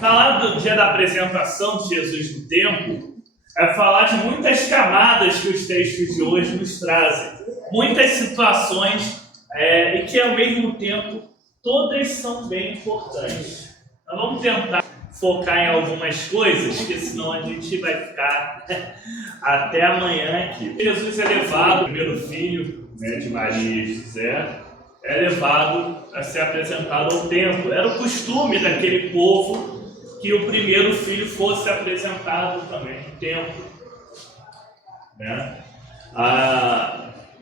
Falar do dia da apresentação de Jesus no templo é falar de muitas camadas que os textos de hoje nos trazem, muitas situações e que ao mesmo tempo todas são bem importantes. Nós vamos tentar focar em algumas coisas, porque senão a gente vai ficar até amanhã aqui. Jesus é levado, o primeiro filho de Maria e José, é levado a ser apresentado ao templo. Era o costume daquele povo que o primeiro filho fosse apresentado também no templo.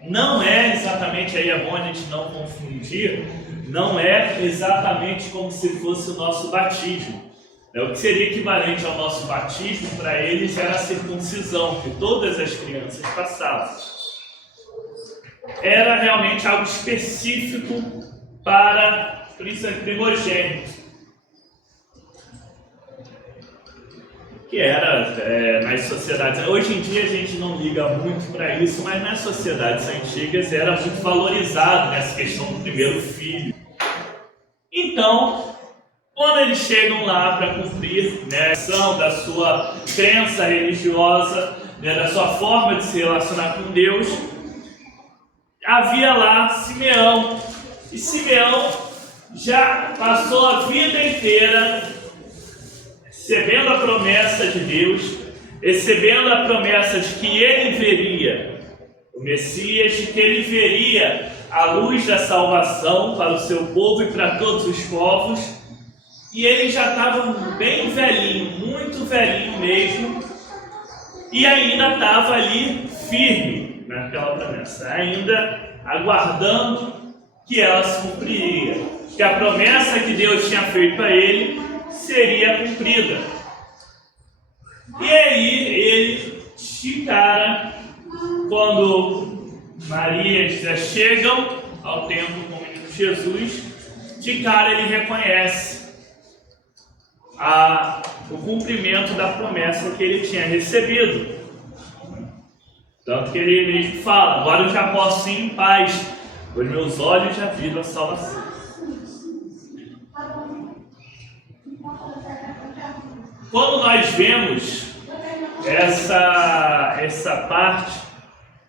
Não é exatamente, aí é bom a gente não confundir, não é exatamente como se fosse o nosso batismo. O que seria equivalente ao nosso batismo para eles era a circuncisão, que todas as crianças passavam. Era realmente algo específico para primogênitos. Que era nas sociedades. Hoje em dia a gente não liga muito para isso, mas nas sociedades antigas era muito valorizado nessa questão do primeiro filho. Então, quando eles chegam lá para cumprir a ação da sua crença religiosa, da sua forma de se relacionar com Deus, havia lá Simeão. E Simeão já passou a vida inteira recebendo a promessa de Deus, recebendo a promessa de que ele veria o Messias, de que ele veria a luz da salvação para o seu povo e para todos os povos. E ele já estava bem velhinho, muito velhinho mesmo, e ainda estava ali firme naquela promessa, ainda aguardando que ela se cumpriria, que a promessa que Deus tinha feito a ele seria cumprida. E aí ele, de cara, quando Maria e José chegam ao templo com o menino Jesus, de cara ele reconhece o cumprimento da promessa que ele tinha recebido. Tanto que ele mesmo fala: agora eu já posso ir em paz, pois meus olhos já viram a salvação. Quando nós vemos essa parte,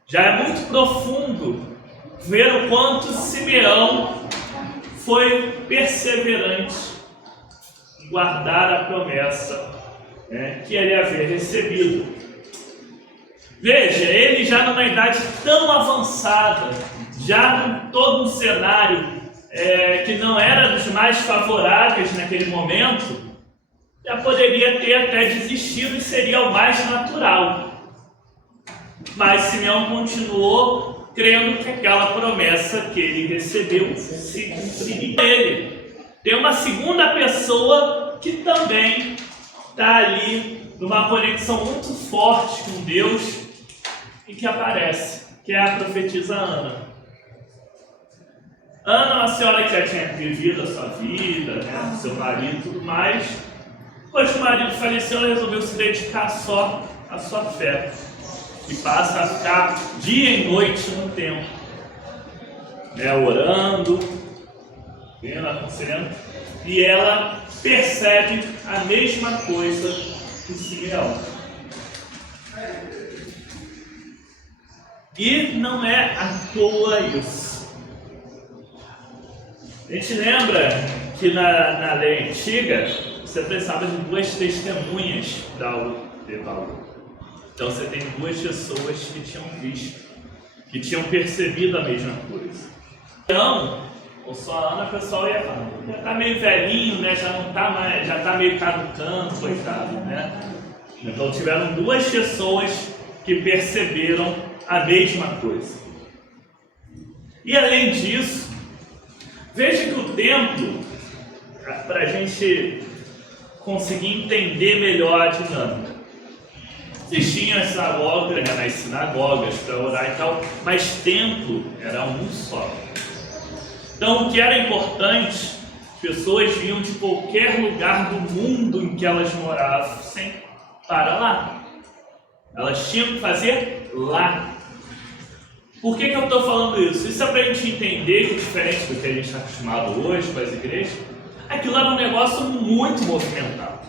já é muito profundo ver o quanto Simeão foi perseverante em guardar a promessa que ele havia recebido. Veja, ele já numa idade tão avançada, já em todo um cenário que não era dos mais favoráveis naquele momento, já poderia ter até desistido e seria o mais natural. Mas Simeão continuou crendo que aquela promessa que ele recebeu se cumpriria. Ele tem uma segunda pessoa que também está ali numa conexão muito forte com Deus e que aparece, que é a profetisa Ana. Ana é uma senhora que já tinha vivido a sua vida, seu marido e tudo mais. Depois que o marido faleceu, ela resolveu se dedicar só à sua fé e passa a ficar dia e noite no templo, orando, vendo, aconselhando, e ela percebe a mesma coisa que Simeão. E não é à toa isso. A gente lembra que na lei antiga você precisava de 2 testemunhas para algo ter valor. Então você tem 2 pessoas que tinham visto, que tinham percebido a mesma coisa. Então, ou só a Ana, o pessoal já está meio velhinho, já não está mais, já está meio caducando, coitado, Então tiveram 2 pessoas que perceberam a mesma coisa. E além disso, veja que o templo, para a gente conseguir entender melhor a dinâmica, existiam as sinagogas, nas sinagogas para orar e tal, mas templo era um só. Então o que era importante, as pessoas vinham de qualquer lugar do mundo em que elas morassem para lá. Elas tinham que fazer lá. Por que eu estou falando isso? Isso é para a gente entender que, diferente do que a gente está acostumado hoje com as igrejas, aquilo era um negócio muito movimentado.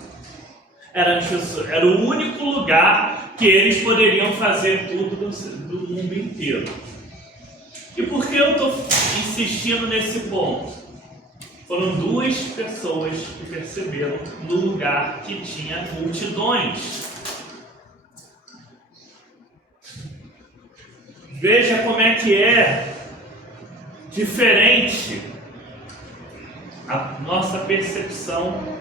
Era o único lugar que eles poderiam fazer tudo do mundo inteiro. E por que eu estou insistindo nesse ponto? Foram duas pessoas que perceberam no lugar que tinha multidões. Veja como é que é diferente a nossa percepção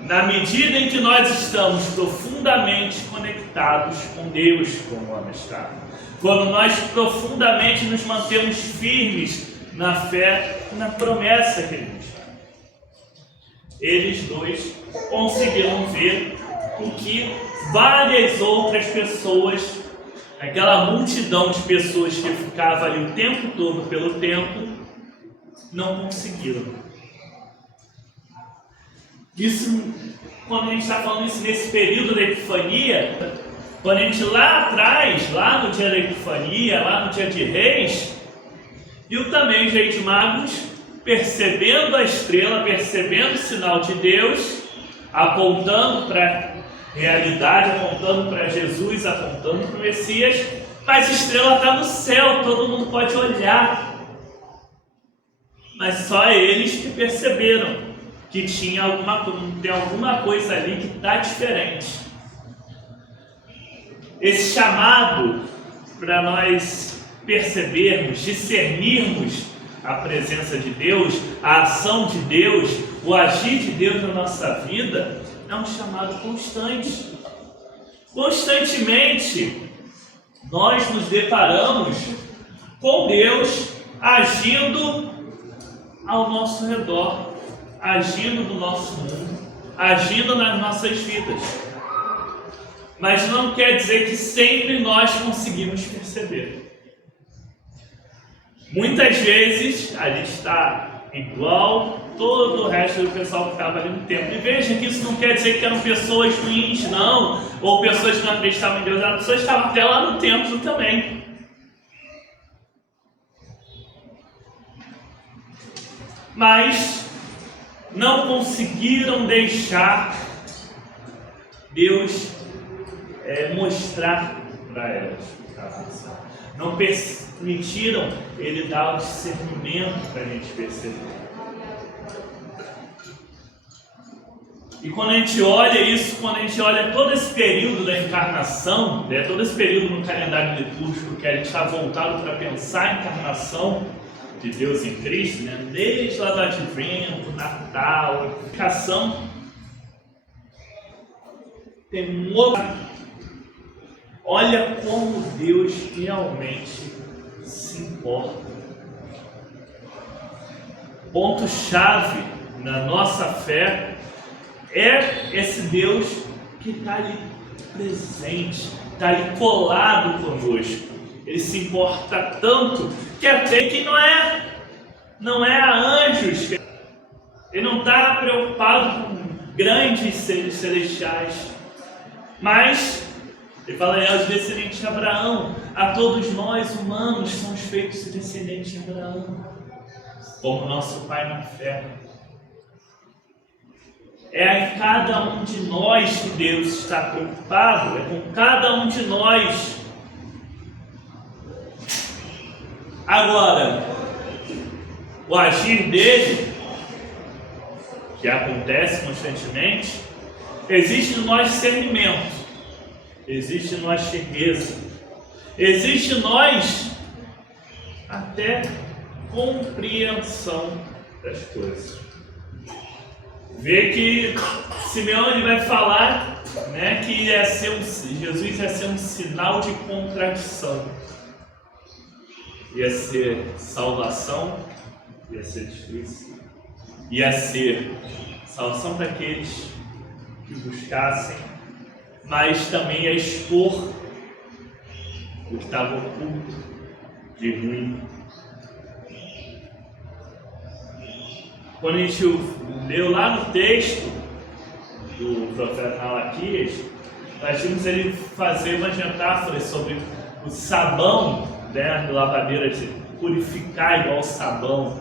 na medida em que nós estamos profundamente conectados com Deus, como Ana está. Quando nós profundamente nos mantemos firmes na fé e na promessa que Ele nos dá. Eles dois conseguiram ver o que várias outras pessoas, aquela multidão de pessoas que ficava ali o tempo todo pelo templo, não conseguiram. Isso, quando a gente está falando isso nesse período da Epifania, quando a gente lá atrás, lá no dia da Epifania, lá no dia de Reis, viu também os reis magos percebendo a estrela, percebendo o sinal de Deus, apontando para a realidade, apontando para Jesus, apontando para o Messias, mas a estrela está no céu, todo mundo pode olhar. Mas só eles que perceberam que tem alguma coisa ali que está diferente. Esse chamado para nós percebermos, discernirmos a presença de Deus, a ação de Deus, o agir de Deus na nossa vida, é um chamado constante. Constantemente, nós nos deparamos com Deus agindo ao nosso redor, agindo no nosso mundo, agindo nas nossas vidas. Mas não quer dizer que sempre nós conseguimos perceber. Muitas vezes a gente está igual todo o resto do pessoal que estava ali no templo. E veja que isso não quer dizer que eram pessoas ruins, não, ou pessoas que não acreditavam em Deus, eram pessoas que estavam até lá no templo também. Mas não conseguiram deixar Deus mostrar para elas. Não permitiram Ele dar o discernimento para a gente perceber. E quando a gente olha isso, quando a gente olha todo esse período da encarnação, todo esse período no calendário litúrgico que a gente está voltado para pensar a encarnação de Deus em Cristo, desde lá do Advento, Natal, a purificação, tem um outro. Olha como Deus realmente se importa. Ponto-chave na nossa fé é esse Deus que está ali presente, está ali colado conosco. Ele se importa tanto que até que não é a anjos. Ele não está preocupado com grandes seres celestiais, mas ele fala aos descendentes de Abraão. A todos nós humanos somos feitos descendentes de Abraão, como nosso pai na fé. É em cada um de nós que Deus está preocupado, é com cada um de nós. Agora, o agir dele, que acontece constantemente, existe no nosso discernimento, existe no nossa firmeza, existe em nós até compreensão das coisas. Vê que Simeão ele vai falar, que Jesus ia ser um sinal de contradição. Ia ser salvação, ia ser destruição, ia ser salvação para aqueles que buscassem, mas também ia expor o que estava oculto de ruim. Quando a gente leu lá no texto do profeta Malaquias, nós vimos ele fazer umas metáforas sobre o sabão, da lavadeira, de purificar igual sabão,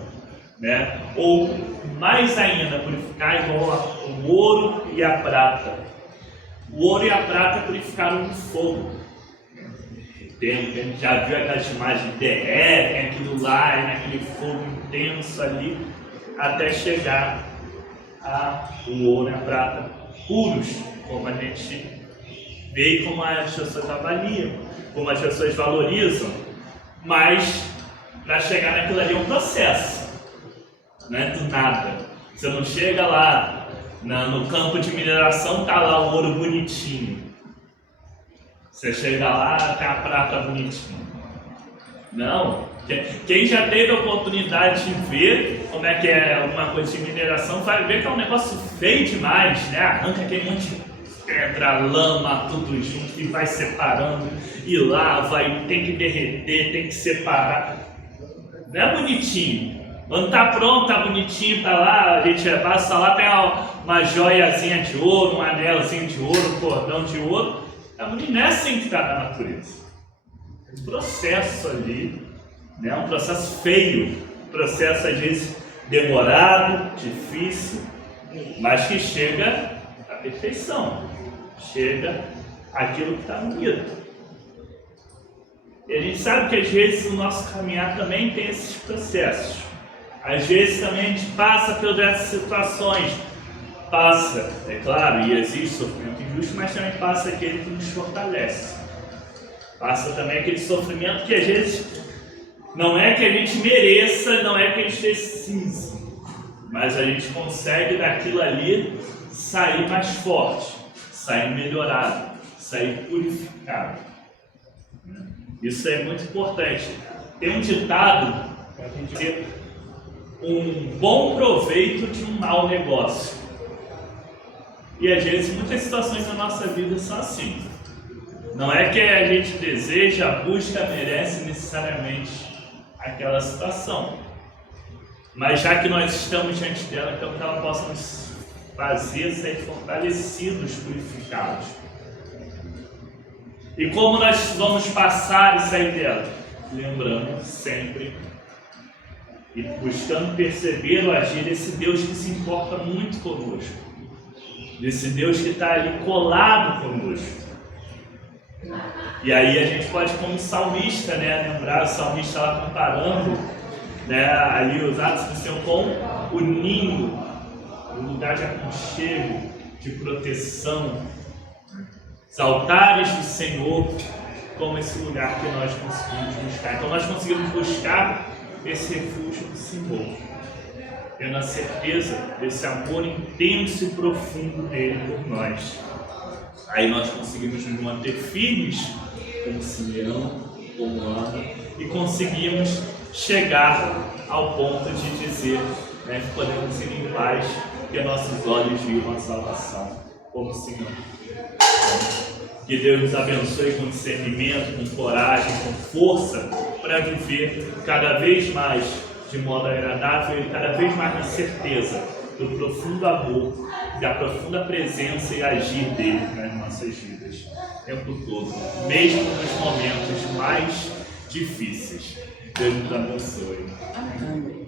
ou mais ainda, purificar igual o ouro e a prata. O ouro e a prata purificaram no fogo. A gente já viu aquelas imagens de derretem aquilo lá, naquele fogo intenso ali, até chegar o ouro e a prata puros, como a gente vê e como as pessoas avaliam, como as pessoas valorizam. Mas para chegar naquilo ali é um processo, não é do nada. Você não chega lá no campo de mineração, está lá o ouro bonitinho. Você chega lá, tem a prata bonitinha. Não. Quem já teve a oportunidade de ver como é que é alguma coisa de mineração, vai ver que é um negócio feio demais, né? Arranca aquele monte de pedra, lama, tudo junto e vai separando. E lá tem que derreter, tem que separar. Não é bonitinho. Quando tá pronto, tá bonitinho, tá lá, a gente passa lá, tem uma joiazinha de ouro, um anelzinho de ouro, um cordão de ouro. Não é assim que está na natureza. Um processo ali, né? Um processo feio, um processo às vezes demorado, difícil, mas que chega à perfeição, chega àquilo que está bonito. E a gente sabe que às vezes o nosso caminhar também tem esses processos. Às vezes também a gente passa por essas situações. Passa, é claro, e existe sofrimento injusto, mas também passa aquele que nos fortalece. Passa também aquele sofrimento que às vezes não é que a gente mereça, não é que a gente precise, mas a gente consegue daquilo ali sair mais forte, sair melhorado, sair purificado. Isso é muito importante. Tem um ditado que a gente diz: um bom proveito de um mau negócio. E às vezes muitas situações da nossa vida são assim. Não é que a gente deseja, busca, merece necessariamente aquela situação. Mas já que nós estamos diante dela, então que ela possa nos fazer sair fortalecidos, purificados. E como nós vamos passar e sair dela? Lembrando sempre e buscando perceber o agir desse Deus que se importa muito conosco. Desse Deus que está ali colado conosco. E aí a gente pode, como salmista, né, lembrar o salmista lá comparando, né, ali os atos do Senhor com o ninho, o lugar de aconchego, de proteção, os altares do Senhor, como esse lugar que nós conseguimos buscar. Então nós conseguimos buscar esse refúgio do Senhor, tendo a certeza desse amor intenso e profundo dele por nós. Aí nós conseguimos nos manter firmes, como Simeão, como Ana, e conseguimos chegar ao ponto de dizer, né, que podemos ir em paz, que nossos olhos viram a salvação, como Simeão. Que Deus nos abençoe com discernimento, com coragem, com força, para viver cada vez mais de modo agradável e cada vez mais na certeza do profundo amor, da profunda presença e agir dele nas nossas vidas, o tempo todo, mesmo nos momentos mais difíceis. Deus nos abençoe. Amém.